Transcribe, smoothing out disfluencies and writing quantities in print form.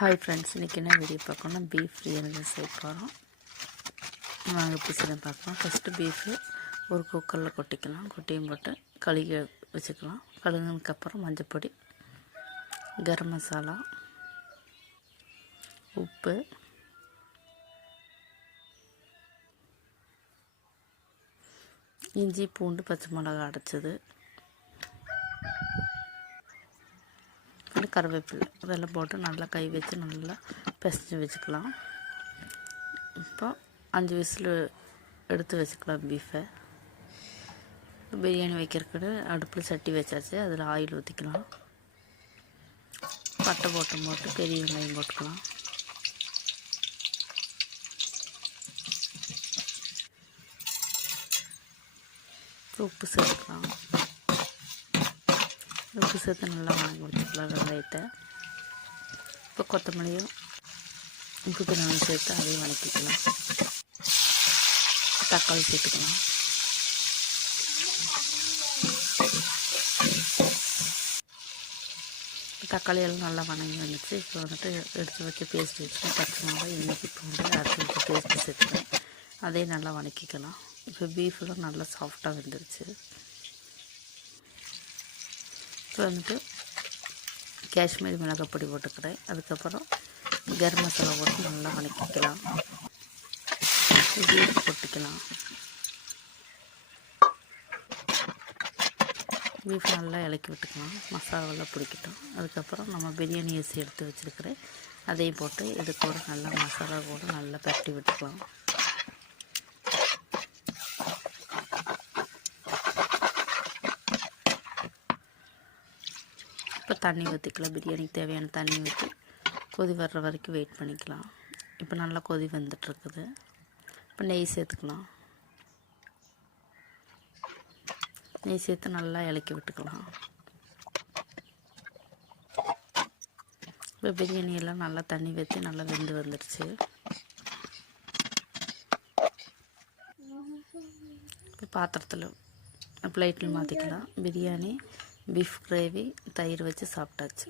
Hi friends, இன்றைக்கி என்ன video பார்க்கணும்னா பீஃப் பிரியாணி செய்ய போகிறோம். நாங்கள் எப்படி செய்ய பார்க்கலாம். ஃபஸ்ட்டு பீஃபு ஒரு குக்கரில் கொட்டிக்கலாம். கொட்டியும் போட்டு கழுகி வச்சுக்கலாம். கழுகுனதுக்கப்புறம் மஞ்சப்பொடி, கரம் மசாலா, உப்பு, இஞ்சி பூண்டு பச்சை மிளகா அடைச்சது, கருவேப்பிலை இதெல்லாம் போட்டு நல்லா கை வச்சு நல்லா பிசைஞ்சு வச்சுக்கலாம். இப்போ 5 விசில் எடுத்து வச்சுக்கலாம் பீஃபை. பிரியாணி வைக்கிறதுக்கு அடுப்பில் சட்டி வச்சாச்சு. அதில் ஆயில் ஊற்றிக்கலாம். பட்டை போட்டு பெரிய வெங்காயம் போட்டுக்கலாம். உப்பு சேர்த்துக்கலாம். உப்பு சேர்த்து நல்லா வணங்கி கொடுத்துக்கலாம் வெங்காயத்தை. இப்போ கொத்தமல்லியும் புதினாவும் சேர்த்து அதையும் வணக்கிக்கலாம். தக்காளி சேர்த்துக்கலாம். தக்காளி எல்லாம் நல்லா வணங்கி வந்துச்சு. இப்போ வந்துட்டு எடுத்து வச்சு பேஸ்ட் வச்சுக்கலாம். பச்சை மிளகாய், இஞ்சி பூண்டு அரைச்சி வச்சு பேஸ்ட்டு சேர்த்துக்கலாம். அதையும் நல்லா வணக்கிக்கலாம். இப்போ பீஃபெல்லாம் நல்லா சாஃப்டாக வெந்துருச்சு. இப்போ வந்துட்டு காஷ்மீரி மிளகாய் பொடி போட்டுக்கிறேன். அதுக்கப்புறம் கரம் மசாலா போட்டு நல்லா வணக்கிக்கலாம். பீஃப் போட்டுக்கலாம். பீஃப் நல்லா இலக்கி விட்டுக்கலாம். மசாலாவெல்லாம் பிடிக்கட்டும். அதுக்கப்புறம் நம்ம பிரியாணி அரிசி எடுத்து வச்சுருக்கிறேன். அதையும் போட்டு இது கூட நல்லா மசாலா கூட நல்லா பரட்டி விட்டுக்கலாம். இப்போ தண்ணி ஊற்றிக்கலாம். பிரியாணிக்கு தேவையான தண்ணி ஊற்றி கொதி வர்ற வரைக்கும் வெயிட் பண்ணிக்கலாம். இப்போ நல்லா கொதி வந்துட்டுருக்குது. இப்போ நெய் சேர்த்துக்கலாம். நெய் சேர்த்து நல்லா இலக்கி விட்டுக்கலாம். இப்போ பிரியாணியெல்லாம் நல்லா தண்ணி ஊற்றி நல்லா வெந்து வந்துடுச்சு. இப்போ பாத்திரத்தில் பிளேட்டில் மாற்றிக்கலாம். பிரியாணி, பீஃப் கிரேவி, தயிர் வச்சு சாப்பிட்டாச்சு.